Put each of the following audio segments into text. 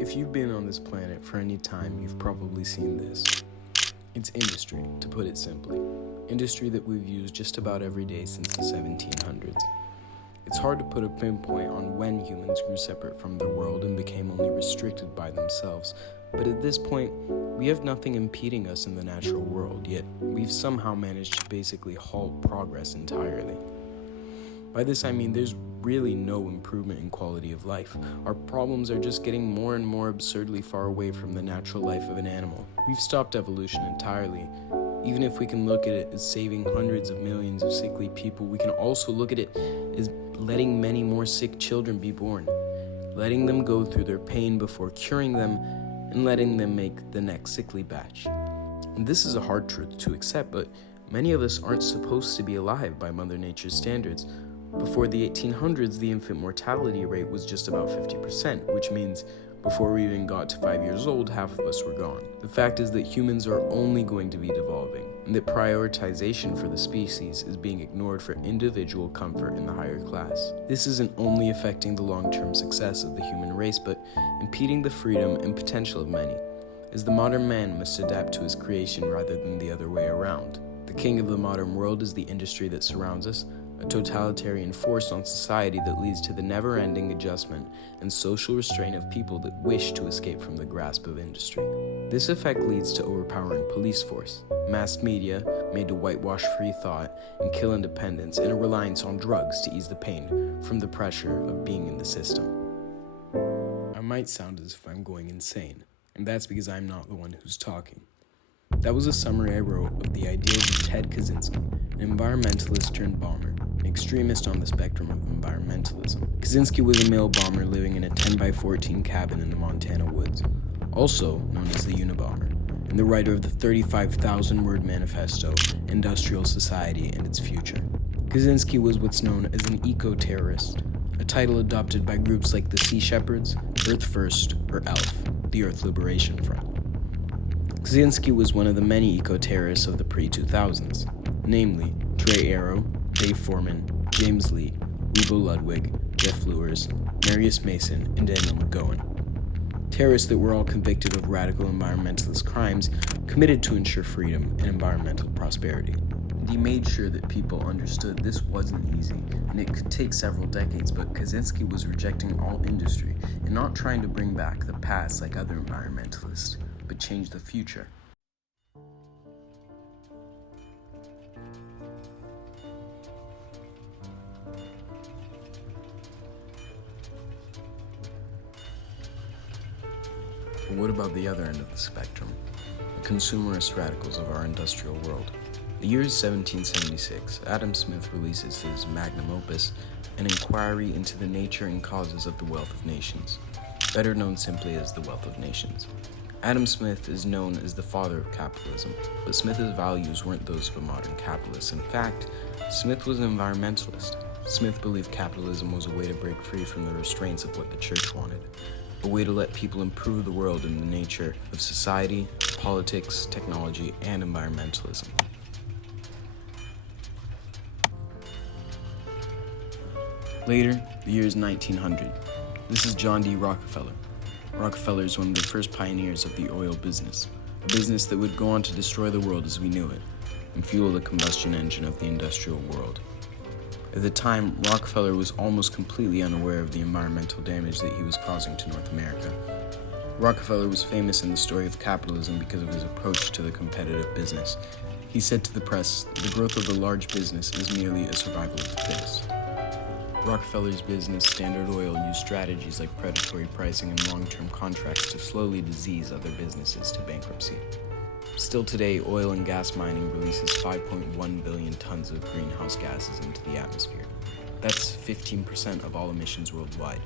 If you've been on this planet for any time, you've probably seen this. It's industry, to put it simply. Industry that we've used just about every day since the 1700s. It's hard to put a pinpoint on when humans grew separate from their world and became only restricted by themselves, but at this point, we have nothing impeding us in the natural world, yet we've somehow managed to basically halt progress entirely. By this I mean there's really no improvement in quality of life. Our problems are just getting more and more absurdly far away from the natural life of an animal. We've stopped evolution entirely. Even if we can look at it as saving hundreds of millions of sickly people, we can also look at it as letting many more sick children be born, letting them go through their pain before curing them, and letting them make the next sickly batch. And this is a hard truth to accept, but many of us aren't supposed to be alive by Mother Nature's standards. Before the 1800s, the infant mortality rate was just about 50%, which means before we even got to 5 years old, half of us were gone. The fact is that humans are only going to be devolving, and that prioritization for the species is being ignored for individual comfort in the higher class. This isn't only affecting the long-term success of the human race, but impeding the freedom and potential of many, as the modern man must adapt to his creation rather than the other way around. The king of the modern world is the industry that surrounds us, a totalitarian force on society that leads to the never-ending adjustment and social restraint of people that wish to escape from the grasp of industry. This effect leads to overpowering police force, mass media made to whitewash free thought and kill independence, and a reliance on drugs to ease the pain from the pressure of being in the system. I might sound as if I'm going insane, and that's because I'm not the one who's talking. That was a summary I wrote of the ideas of Ted Kaczynski, an environmentalist turned bomber, an extremist on the spectrum of environmentalism. Kaczynski was a male bomber living in a 10x14 cabin in the Montana woods, also known as the Unabomber, and the writer of the 35,000-word manifesto, Industrial Society and Its Future. Kaczynski was what's known as an eco-terrorist, a title adopted by groups like the Sea Shepherds, Earth First, or ELF, the Earth Liberation Front. Kaczynski was one of the many eco-terrorists of the pre-2000s, namely Trey Arrow, Dave Foreman, James Lee, Rebo Ludwig, Jeff Lewis, Marius Mason, and Daniel McGowan. Terrorists that were all convicted of radical environmentalist crimes committed to ensure freedom and environmental prosperity. And he made sure that people understood this wasn't easy, and it could take several decades, but Kaczynski was rejecting all industry and not trying to bring back the past like other environmentalists, but change the future. But what about the other end of the spectrum? The consumerist radicals of our industrial world. The year is 1776. Adam Smith releases his magnum opus, An Inquiry into the Nature and Causes of the Wealth of Nations, better known simply as The Wealth of Nations. Adam Smith is known as the father of capitalism, but Smith's values weren't those of a modern capitalist. In fact, Smith was an environmentalist. Smith believed capitalism was a way to break free from the restraints of what the church wanted, a way to let people improve the world and the nature of society, politics, technology, and environmentalism. Later, the year is 1900. This is John D. Rockefeller. Rockefeller is one of the first pioneers of the oil business, a business that would go on to destroy the world as we knew it and fuel the combustion engine of the industrial world. At the time, Rockefeller was almost completely unaware of the environmental damage that he was causing to North America. Rockefeller was famous in the story of capitalism because of his approach to the competitive business. He said to the press, "The growth of the large business is merely a survival of the fittest." Rockefeller's business, Standard Oil, used strategies like predatory pricing and long-term contracts to slowly disease other businesses to bankruptcy. Still today, oil and gas mining releases 5.1 billion tons of greenhouse gases into the atmosphere. That's 15% of all emissions worldwide.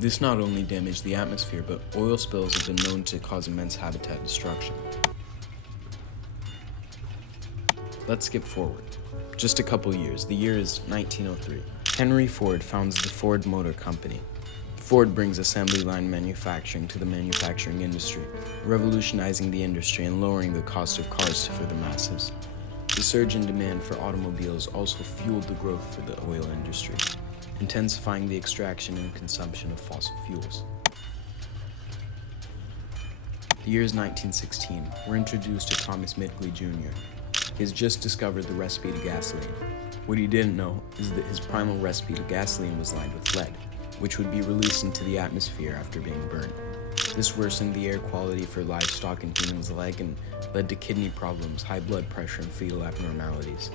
This not only damaged the atmosphere, but oil spills have been known to cause immense habitat destruction. Let's skip forward. Just a couple years. The year is 1903. Henry Ford founds the Ford Motor Company. Ford brings assembly line manufacturing to the manufacturing industry, revolutionizing the industry and lowering the cost of cars for the masses. The surge in demand for automobiles also fueled the growth for the oil industry, intensifying the extraction and consumption of fossil fuels. The year is 1916. We're introduced to Thomas Midgley Jr. He has just discovered the recipe to gasoline. What he didn't know is that his primal recipe to gasoline was lined with lead, which would be released into the atmosphere after being burned. This worsened the air quality for livestock and humans alike and led to kidney problems, high blood pressure, and fetal abnormalities.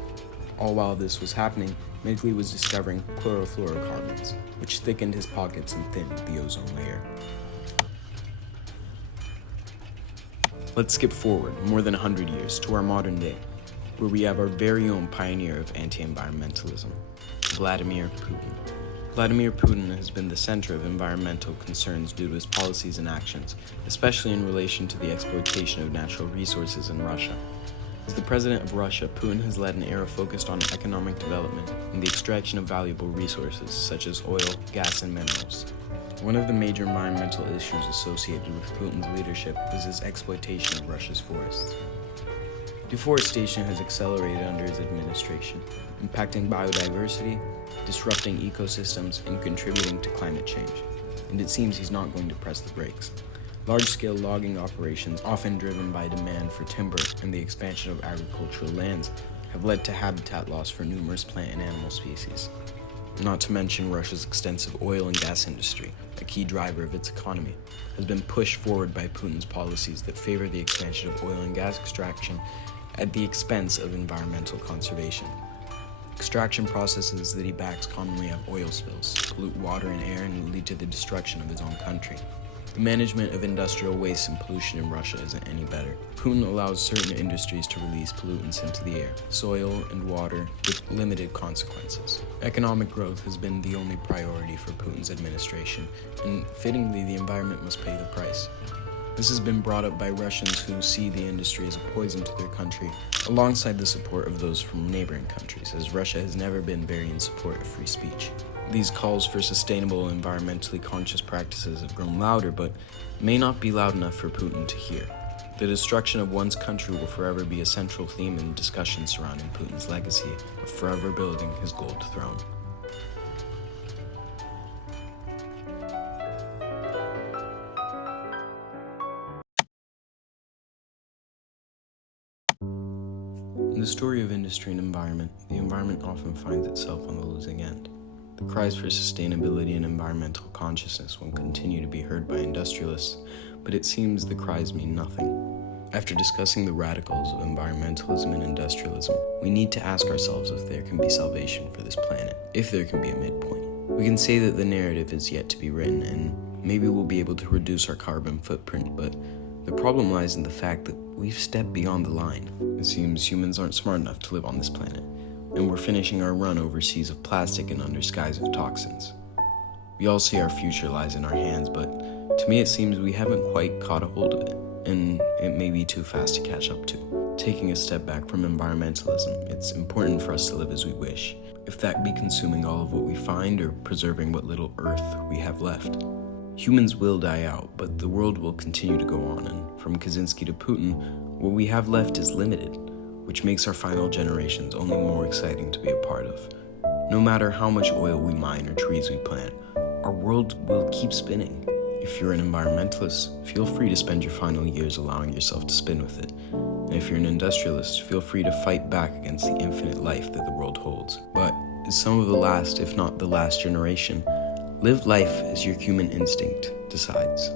All while this was happening, Midgley was discovering chlorofluorocarbons, which thickened his pockets and thinned the ozone layer. Let's skip forward more than 100 years to our modern day, where we have our very own pioneer of anti-environmentalism, Vladimir Putin. Vladimir Putin has been the center of environmental concerns due to his policies and actions, especially in relation to the exploitation of natural resources in Russia. As the president of Russia, Putin has led an era focused on economic development and the extraction of valuable resources such as oil, gas, and minerals. One of the major environmental issues associated with Putin's leadership is his exploitation of Russia's forests. Deforestation has accelerated under his administration, impacting biodiversity, disrupting ecosystems, and contributing to climate change. And it seems he's not going to press the brakes. Large-scale logging operations, often driven by demand for timber and the expansion of agricultural lands, have led to habitat loss for numerous plant and animal species. Not to mention Russia's extensive oil and gas industry, a key driver of its economy, has been pushed forward by Putin's policies that favor the expansion of oil and gas extraction at the expense of environmental conservation. Extraction processes that he backs commonly have oil spills, pollute water and air, and lead to the destruction of his own country. The management of industrial waste and pollution in Russia isn't any better. Putin allows certain industries to release pollutants into the air, soil, and water with limited consequences. Economic growth has been the only priority for Putin's administration, and fittingly, the environment must pay the price. This has been brought up by Russians who see the industry as a poison to their country, alongside the support of those from neighboring countries, as Russia has never been very in support of free speech. These calls for sustainable, environmentally conscious practices have grown louder, but may not be loud enough for Putin to hear. The destruction of one's country will forever be a central theme in discussions surrounding Putin's legacy of forever building his gold throne. In the story of industry and environment, the environment often finds itself on the losing end. The cries for sustainability and environmental consciousness will continue to be heard by industrialists, but it seems the cries mean nothing. After discussing the radicals of environmentalism and industrialism, we need to ask ourselves if there can be salvation for this planet, if there can be a midpoint. We can say that the narrative is yet to be written, and maybe we'll be able to reduce our carbon footprint, but the problem lies in the fact that we've stepped beyond the line. It seems humans aren't smart enough to live on this planet, and we're finishing our run over seas of plastic and under skies of toxins. We all see our future lies in our hands, but to me it seems we haven't quite caught a hold of it, and it may be too fast to catch up to. Taking a step back from environmentalism, it's important for us to live as we wish, if that be consuming all of what we find or preserving what little earth we have left. Humans will die out, but the world will continue to go on, and from Kaczynski to Putin, what we have left is limited, which makes our final generations only more exciting to be a part of. No matter how much oil we mine or trees we plant, our world will keep spinning. If you're an environmentalist, feel free to spend your final years allowing yourself to spin with it. And if you're an industrialist, feel free to fight back against the infinite life that the world holds. But as some of the last, if not the last generation, live life as your human instinct decides.